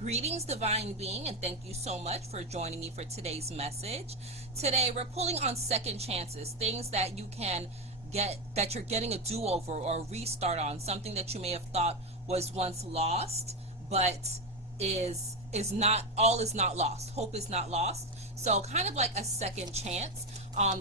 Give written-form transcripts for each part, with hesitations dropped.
Greetings, divine being, and thank you so much for joining me for today's message. Today, we're pulling on second chances, things that you can get, that you're getting a do-over or a restart on, something that you may have thought was once lost, but is not, all is not lost. Hope is not lost. So kind of like a second chance,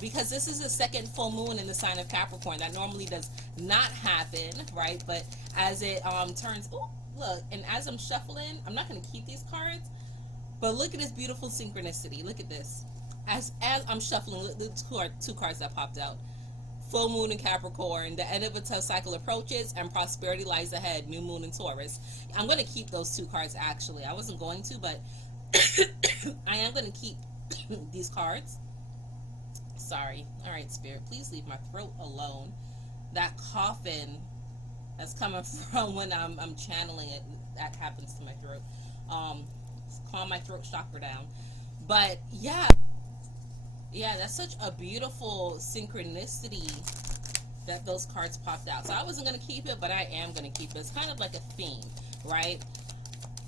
because this is a second full moon in the sign of Capricorn. That normally does not happen, right? But as it turns, oh, look, and as I'm shuffling, I'm not going to keep these cards, but look at this beautiful synchronicity. Look at this. As I'm shuffling, look, the two cards that popped out. Full moon in Capricorn, the end of a tough cycle approaches, and prosperity lies ahead. New moon in Taurus. I'm going to keep those two cards, actually. I wasn't going to, but I am going to keep these cards. Sorry. All right, Spirit, please leave my throat alone. That coughing that's coming from when I'm channeling it, that happens to my throat. Calm my throat chakra down. But yeah, that's such a beautiful synchronicity that those cards popped out. So I wasn't going to keep it, but I am going to keep it. It's kind of like a theme, right?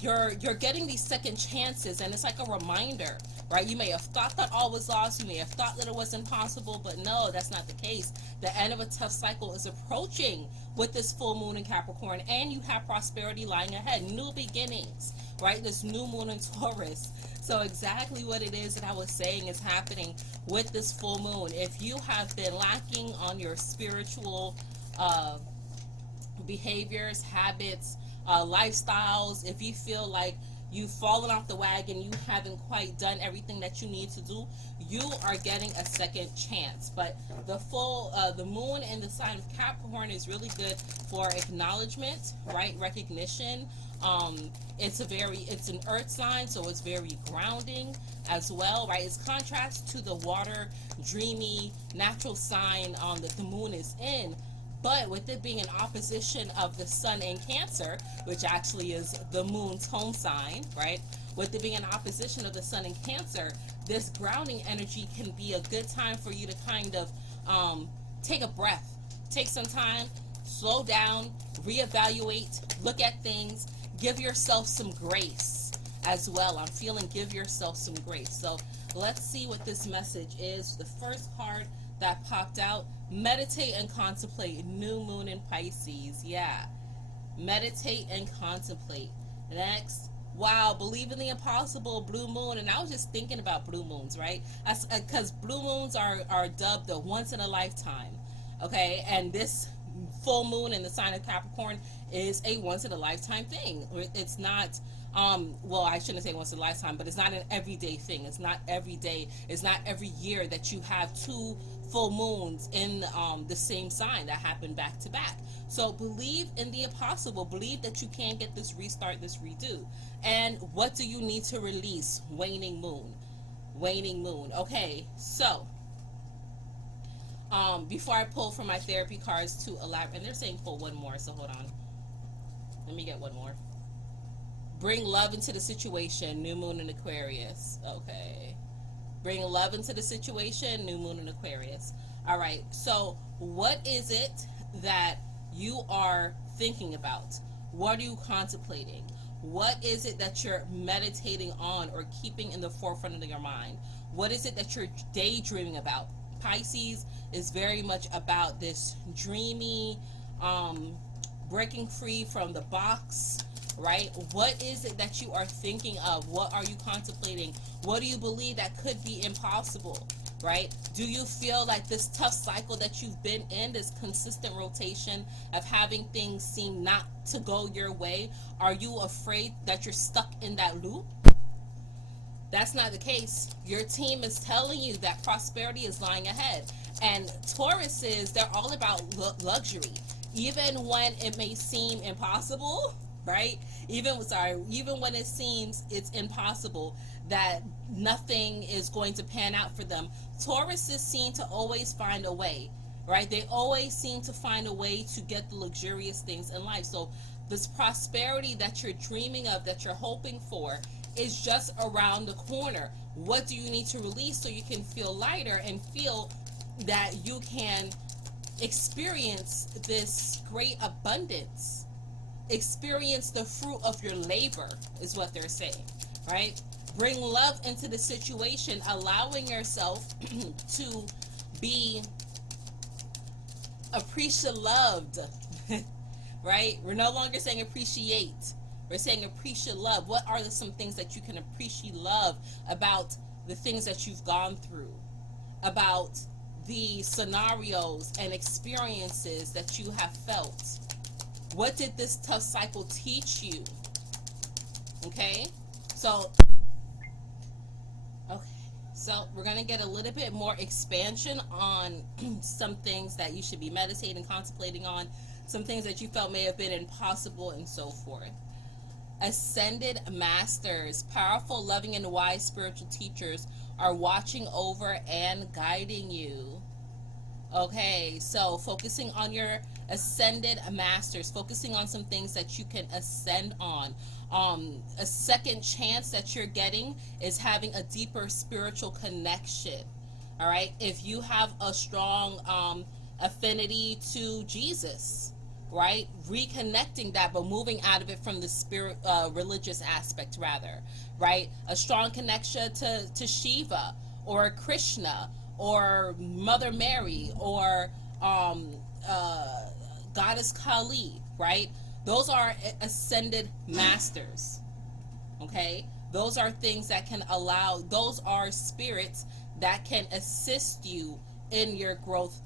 You're getting these second chances, and it's like a reminder, right? You may have thought that all was lost. You may have thought that it was impossible, but no, that's not the case. The end of a tough cycle is approaching with this full moon in Capricorn, and you have prosperity lying ahead. New beginnings, right? This new moon in Taurus. So exactly what it is that I was saying is happening with this full moon. If you have been lacking on your spiritual behaviors, habits, lifestyles, if you feel like you've fallen off the wagon, you haven't quite done everything that you need to do, you are getting a second chance. But the moon in the sign of Capricorn is really good for acknowledgement, right? Recognition. It's an earth sign, so it's very grounding as well, right? It's contrast to the water, dreamy, natural sign that the moon is in. But with it being an opposition of the sun in Cancer, which actually is the moon's home sign, right? With it being an opposition of the sun in Cancer, this grounding energy can be a good time for you to kind of take a breath, take some time, slow down, reevaluate, look at things, give yourself some grace as well. I'm feeling give yourself some grace. So let's see what this message is. The first card that popped out, meditate and contemplate. New moon in Pisces. Yeah, meditate and contemplate. Next, wow, believe in the impossible, blue moon. And I was just thinking about blue moons, right? Because blue moons are dubbed the once in a lifetime, okay? And this full moon in the sign of Capricorn is a once in a lifetime thing. It's not well, I shouldn't say once in a lifetime, but it's not an everyday thing. It's not every day. It's not every year that you have two full moons in the same sign that happen back to back. So believe in the impossible. Believe that you can get this restart, this redo. And what do you need to release? Waning moon. Waning moon. Okay, so before I pull from my therapy cards to elaborate, and they're saying pull one more, so hold on. Let me get one more. Bring love into the situation, new moon in Aquarius. Okay. Bring love into the situation, new moon in Aquarius. All right. So what is it that you are thinking about? What are you contemplating? What is it that you're meditating on or keeping in the forefront of your mind? What is it that you're daydreaming about? Pisces is very much about this dreamy, breaking free from the box, right? What is it that you are thinking of? What are you contemplating? What do you believe that could be impossible, right? Do you feel like this tough cycle that you've been in, this consistent rotation of having things seem not to go your way? Are you afraid that you're stuck in that loop? That's not the case. Your team is telling you that prosperity is lying ahead. And Tauruses, they're all about luxury. Even when it may seem impossible, right? Even when it seems it's impossible, that nothing is going to pan out for them, Tauruses seem to always find a way, right? They always seem to find a way to get the luxurious things in life. So this prosperity that you're dreaming of, that you're hoping for, is just around the corner. What do you need to release so you can feel lighter and feel that you can experience this great abundance experience the fruit of your labor, is what they're saying, right? Bring love into the situation, allowing yourself to be appreciative loved, right? We're no longer saying appreciate. We're saying appreciate love. What are some things that you can appreciate love about the things that you've gone through, about the scenarios and experiences that you have felt? What did this tough cycle teach you? Okay, so okay, so we're gonna get a little bit more expansion on some things that you should be meditating, contemplating on, some things that you felt may have been impossible, and so forth. Ascended masters, powerful, loving, and wise spiritual teachers are watching over and guiding you. Okay, so focusing on your ascended masters, focusing on some things that you can ascend on. A second chance that you're getting is having a deeper spiritual connection. All right, if you have a strong affinity to Jesus, right, reconnecting that, but moving out of it from the spirit, religious aspect rather, right? A strong connection to Shiva or Krishna or Mother Mary or Goddess Kali, right? Those are ascended masters. Okay, those are things that can allow, those are spirits that can assist you in your growth,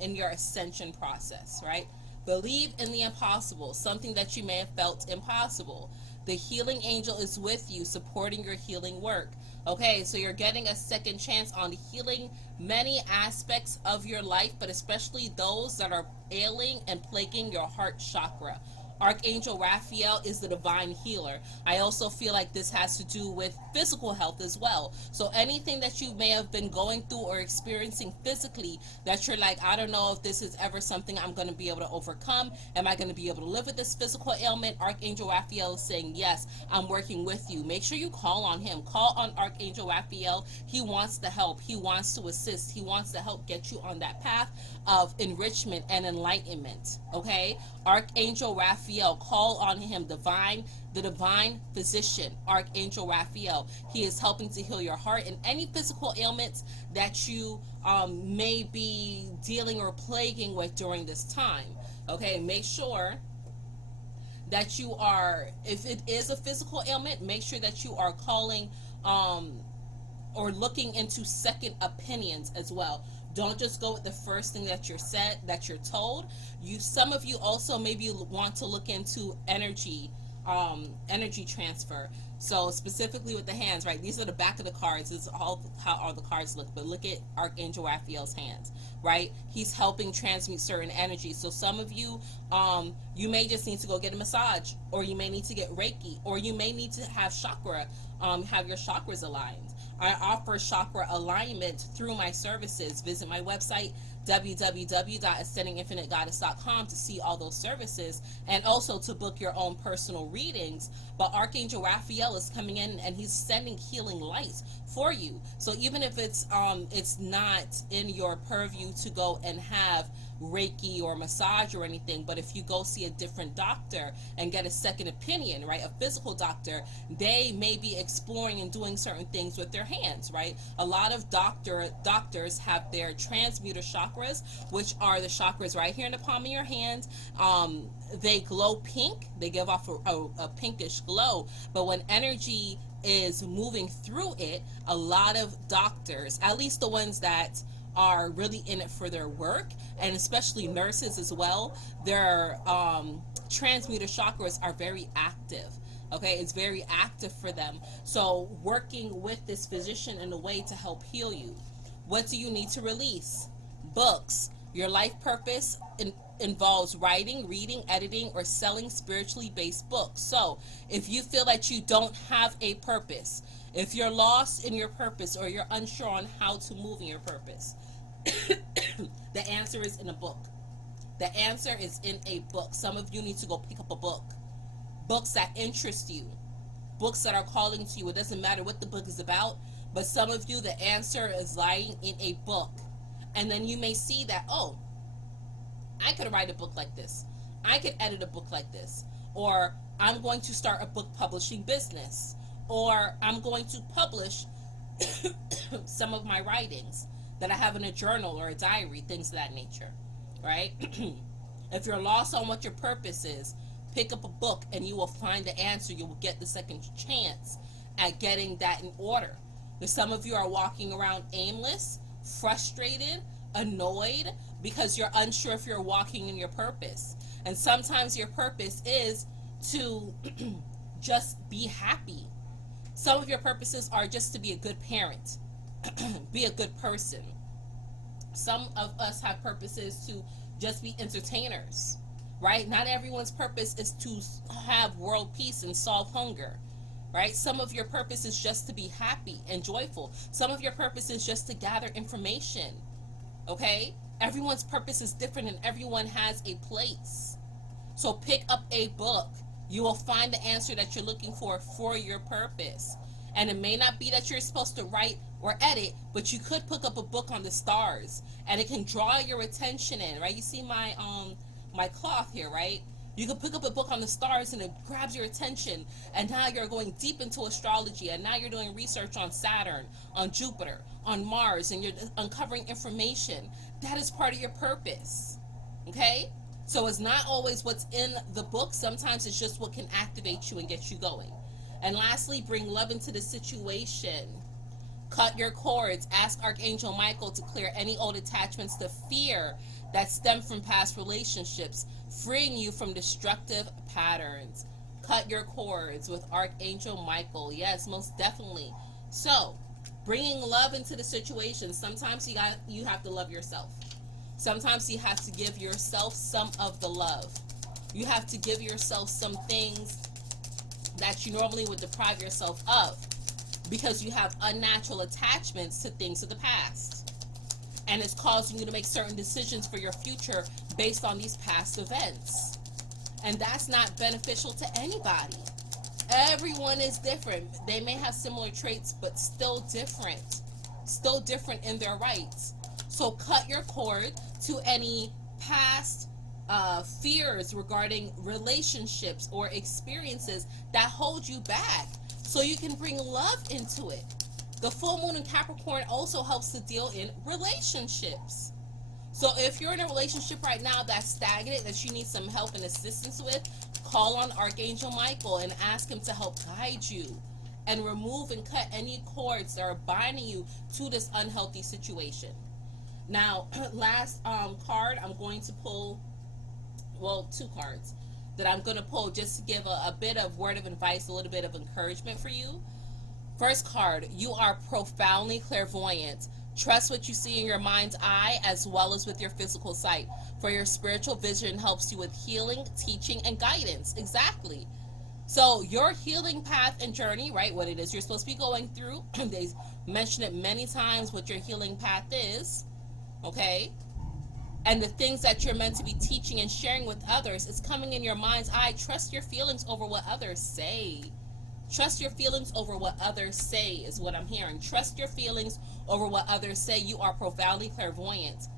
in your ascension process, right? Believe in the impossible, something that you may have felt impossible. The healing angel is with you, supporting your healing work. Okay, so you're getting a second chance on healing many aspects of your life, but especially those that are ailing and plaguing your heart chakra. Archangel Raphael is the divine healer. I also feel like this has to do with physical health as well. So anything that you may have been going through or experiencing physically that you're like, I don't know if this is ever something I'm going to be able to overcome. Am I going to be able to live with this physical ailment? Archangel Raphael is saying, yes, I'm working with you. Make sure you call on him. Call on Archangel Raphael. He wants to help. He wants to assist. He wants to help get you on that path of enrichment and enlightenment. Okay? Archangel Raphael, call on him. The divine physician, Archangel Raphael. He is helping to heal your heart and any physical ailments that you may be dealing or plaguing with during this time. Okay, make sure that you are, if it is a physical ailment, make sure that you are calling or looking into second opinions as well. Don't just go with the first thing that you're told. Some of you also maybe want to look into energy transfer. So specifically with the hands, right? These are the back of the cards. This is all how all the cards look. But look at Archangel Raphael's hands, right? He's helping transmute certain energies. So some of you, you may just need to go get a massage, or you may need to get Reiki, or you may need to have have your chakras aligned. I offer chakra alignment through my services. Visit my website, www.ascendinginfinitegoddess.com, to see all those services and also to book your own personal readings. But Archangel Raphael is coming in and he's sending healing light for you. So even if it's not in your purview to go and have Reiki or massage or anything, but if you go see a different doctor and get a second opinion, right, a physical doctor, they may be exploring and doing certain things with their hands, right? A lot of doctors have their transmuter chakras, which are the chakras right here in the palm of your hand. They glow pink. They give off a pinkish glow, but when energy is moving through it, a lot of doctors, at least the ones that are really in it for their work, and especially nurses as well, their transmuter chakras are very active. Okay, it's very active for them. So working with this physician in a way to help heal you. What do you need to release? Books. Your life purpose involves writing, reading, editing, or selling spiritually based books. So if you feel that you don't have a purpose, if you're lost in your purpose or you're unsure on how to move in your purpose, the answer is in a book. The answer is in a book. Some of you need to go pick up a book. Books that interest you. Books that are calling to you. It doesn't matter what the book is about, but some of you, the answer is lying in a book. And then you may see that, oh, I could write a book like this. I could edit a book like this. or I'm going to start a book publishing business, or I'm going to publish some of my writings that I have in a journal or a diary, things of that nature, right? If you're lost on what your purpose is, pick up a book and you will find the answer. You will get the second chance at getting that in order. But some of you are walking around aimless, frustrated, annoyed, because you're unsure if you're walking in your purpose. And sometimes your purpose is to just be happy. Some of your purposes are just to be a good parent, be a good person. Some of us have purposes to just be entertainers, right? Not everyone's purpose is to have world peace and solve hunger, right? Some of your purpose is just to be happy and joyful. Some of your purpose is just to gather information, okay? Everyone's purpose is different and everyone has a place. So pick up a book. You will find the answer that you're looking for your purpose. And it may not be that you're supposed to write or edit, but you could pick up a book on the stars and it can draw your attention in, right? You see my my cloth here, right? You can pick up a book on the stars and it grabs your attention, and now you're going deep into astrology, and now you're doing research on Saturn, on Jupiter, on Mars, and you're uncovering information. That is part of your purpose, okay? So it's not always what's in the book. Sometimes it's just what can activate you and get you going. And lastly, bring love into the situation. Cut your cords. Ask Archangel Michael to clear any old attachments to fear that stem from past relationships, freeing you from destructive patterns. Cut your cords with Archangel Michael. Yes, most definitely. So, bringing love into the situation. Sometimes you have to love yourself. Sometimes you have to give yourself some of the love. You have to give yourself some things that you normally would deprive yourself of, because you have unnatural attachments to things of the past. And it's causing you to make certain decisions for your future based on these past events. And that's not beneficial to anybody. Everyone is different. They may have similar traits, but still different. Still different in their rights. So cut your cord to any past fears regarding relationships or experiences that hold you back, so you can bring love into it. The full moon in Capricorn also helps to deal in relationships. So if you're in a relationship right now that's stagnant, that you need some help and assistance with, call on Archangel Michael and ask him to help guide you and remove and cut any cords that are binding you to this unhealthy situation. Now, last card, I'm going to pull, well, two cards that I'm going to pull just to give a bit of word of advice, a little bit of encouragement for you. First card, you are profoundly clairvoyant. Trust what you see in your mind's eye as well as with your physical sight, for your spiritual vision helps you with healing, teaching, and guidance. Exactly. So your healing path and journey, right, what it is you're supposed to be going through, they mention it many times what your healing path is, okay? And the things that you're meant to be teaching and sharing with others is coming in your mind's eye. Trust your feelings over what others say. Trust your feelings over what others say is what I'm hearing. Trust your feelings over what others say. You are profoundly clairvoyant.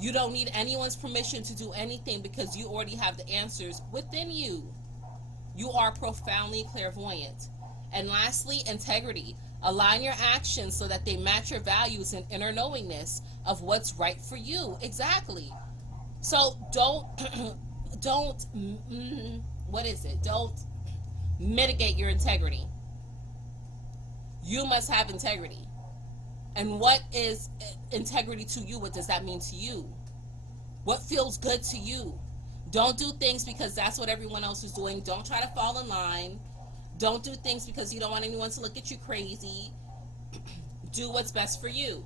You don't need anyone's permission to do anything because you already have the answers within you. You are profoundly clairvoyant. And lastly, integrity. Align your actions so that they match your values and inner knowingness of what's right for you. Exactly. So don't mitigate your integrity. You must have integrity. And what is integrity to you? What does that mean to you? What feels good to you? Don't do things because that's what everyone else is doing. Don't try to fall in line. Don't do things because you don't want anyone to look at you crazy. Do what's best for you.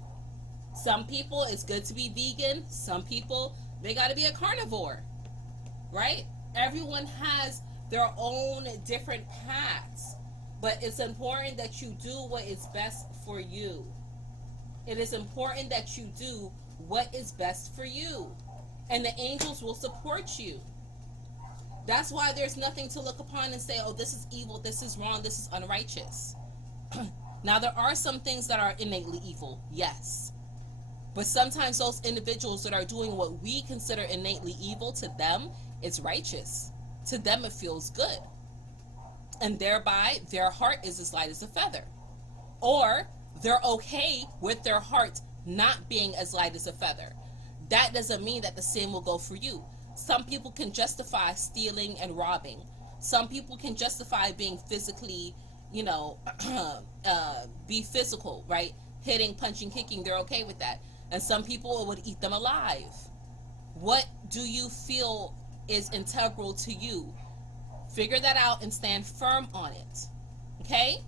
Some people, it's good to be vegan. Some people, they got to be a carnivore, right? Everyone has their own different paths, but it's important that you do what is best for you. It is important that you do what is best for you, and the angels will support you. That's why there's nothing to look upon and say, oh, this is evil, this is wrong, this is unrighteous. Now, there are some things that are innately evil, yes. But sometimes those individuals that are doing what we consider innately evil, to them, it's righteous. To them, it feels good. And thereby, their heart is as light as a feather. Or they're okay with their heart not being as light as a feather. That doesn't mean that the same will go for you. Some people can justify stealing and robbing. Some people can justify being physically, you know, be physical, right? Hitting, punching, kicking, they're okay with that. And some people would eat them alive. What do you feel is integral to you? Figure that out and stand firm on it. Okay?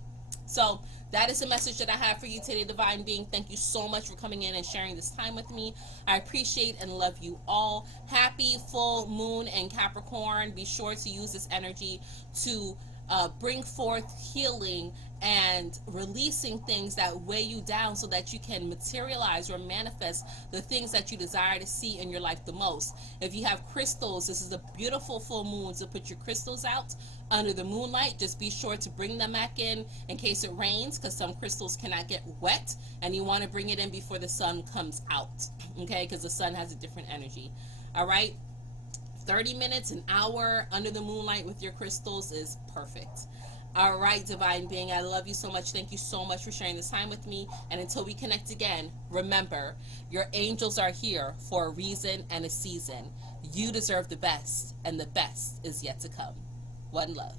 So that is the message that I have for you today, Divine Being. Thank you so much for coming in and sharing this time with me. I appreciate and love you all. Happy full moon in Capricorn. Be sure to use this energy to bring forth healing and releasing things that weigh you down so that you can materialize or manifest the things that you desire to see in your life the most. If you have crystals, this is a beautiful full moon to put your crystals out under the moonlight. Just be sure to bring them back in case it rains, because some crystals cannot get wet, and you want to bring it in before the sun comes out, okay, because the sun has a different energy. All right, 30 minutes, an hour under the moonlight with your crystals is perfect. All right, Divine Being, I love you so much. Thank you so much for sharing this time with me. And until we connect again, remember, your angels are here for a reason and a season. You deserve the best, and the best is yet to come. One love.